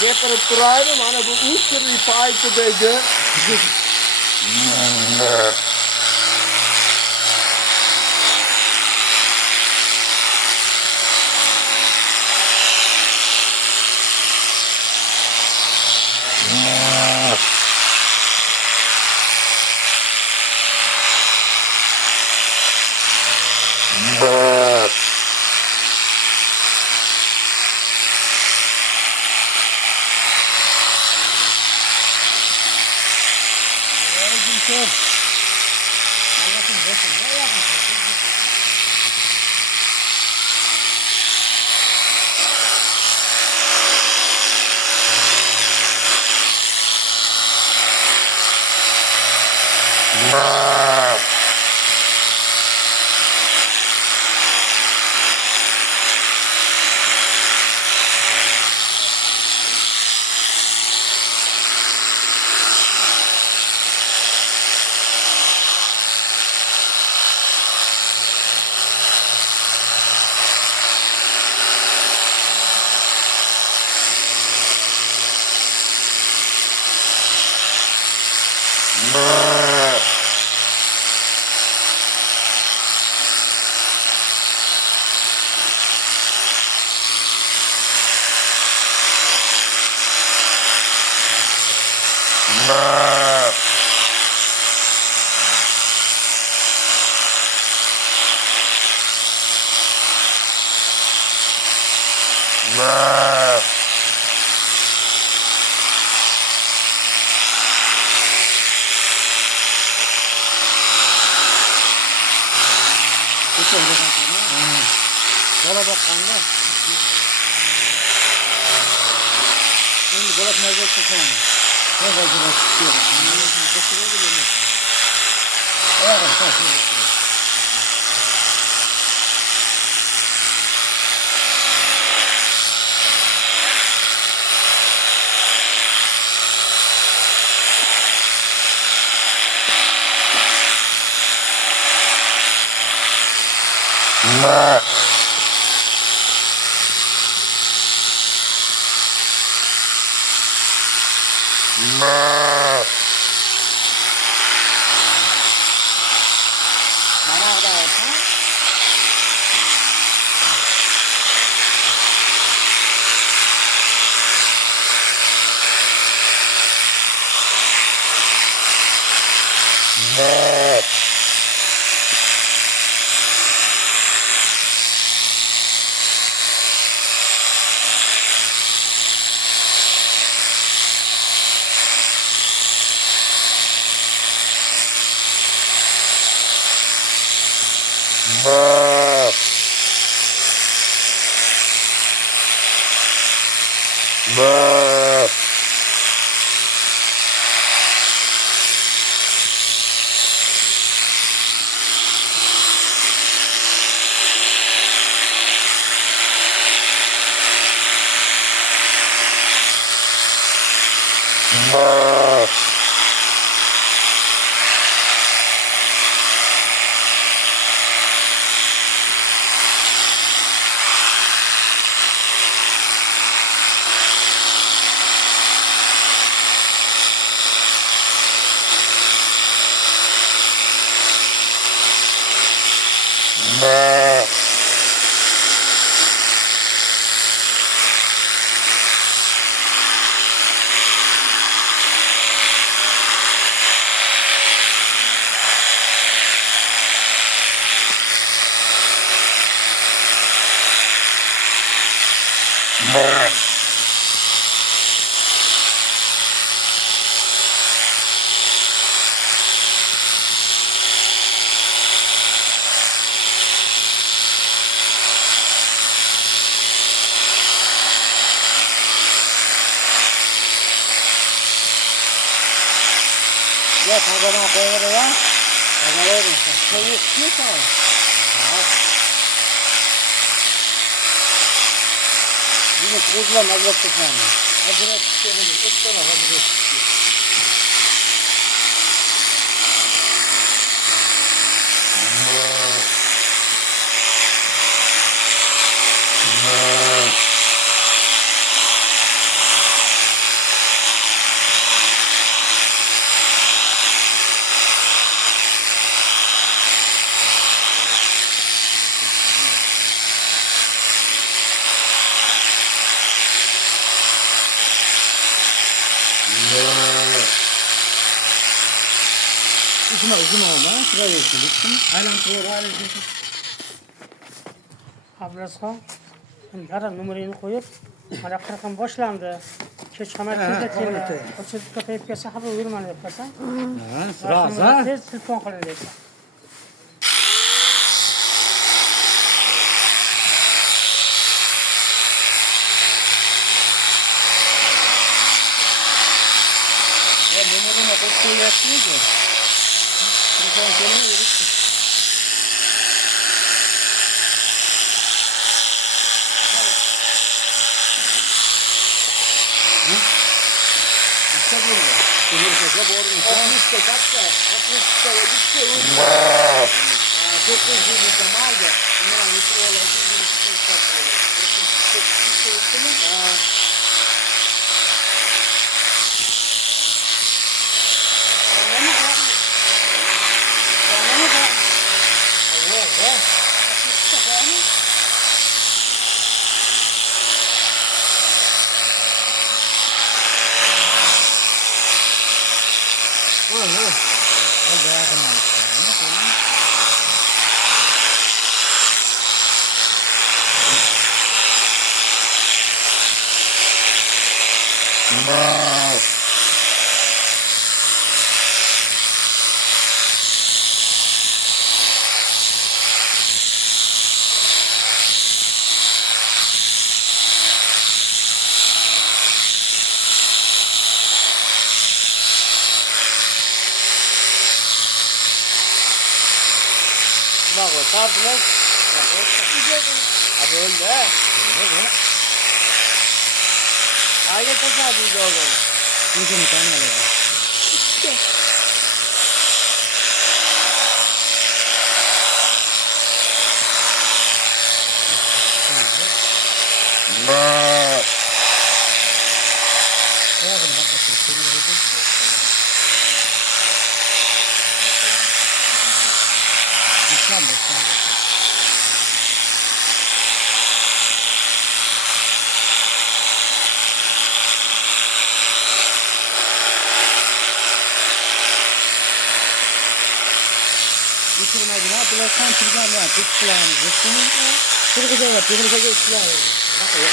Gapirib turaydi, mana bu o'shirli paytidagi Bola bakkanda. Şimdi bolat mezar tutalım. Ne vaziyet tutuyor? Ya tabadan koyuyor ya. Tabadan koyuyor. Ne tamam? Bunu kuzla mazot tutan. Acele tutuyor. Tutsana acele tutuyor. uzun olma. Şuraya geçsin. Aynen doğru hale geçsin. Ablası yara numarayı koyup bana kırkın boşlandı. Keç kamer tezleteyim. O çocuk kapayıp gelse haber uyurmanı yaparsan. Sıra. Tez telefon kılın deysen. Ya numarama koyup yaptınız mı? Telefon kelime verip. İşte burada. Demirkese bormuş. 60'ta kaçta? 60'ta gitti. Çok uzun bir zamandı. Bunlar yıkıyorlar. Bak o tartılar. Abi öldü he. Aile kaçardıydı o böyle. Yüzünü tane alacak. Koyalım bak bakayım. İslam bekliyor. Bitirmedi ne yaptılar? Sen çizgiler var. Tek silahınız yok. Bir kıza yap. Bir kıza geç silah verin. Bak yok.